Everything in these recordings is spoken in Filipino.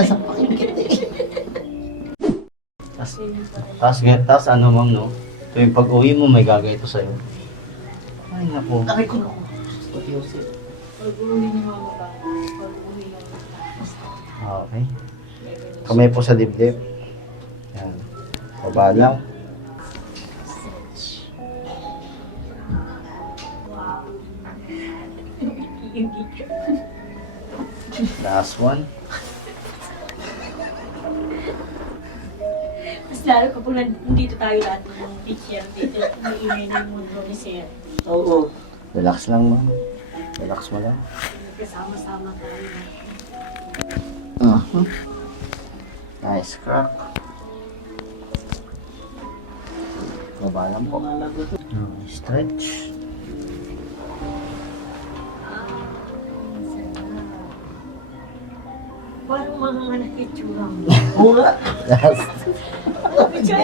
Nasapakin kita eh. Tas ano ma'am no? Tuwing pag-uwi mo may gagay ito sa'yo. Ay naku. Aray ko naku. Pati Jose. Pag-uwi ni Mama ba? Pag-uwi ng Okay. Kamay po sa dibdib. Yan. Baba lang. Last one. Mas lalo kapag nandito tayo lahat ng teacher dito, maingay na yung mundo ni Sir. Oo. Relax lang ma'am. Relax mo lang. Kasama-sama tayo. Nice crack. Baba lang po. Stretch. Parang mga anak itsura mo. Oo nga. Last. Picture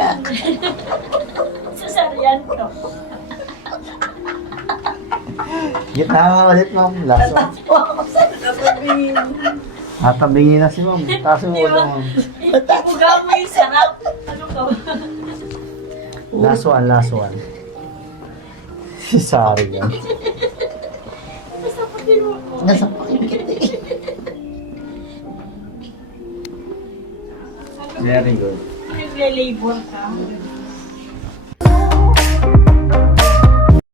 sa sarian ko. Gitna ulit ma'am. Last one. Tatabingin na si ma'am. Taas mo ulo ma'am. Ipuga mo yung sarap. Ano ka ba? Last one, last one. Si Sari yan. Nasapatin mo ko. Nasapakin kita eh. Very good. Nagle-labor ka.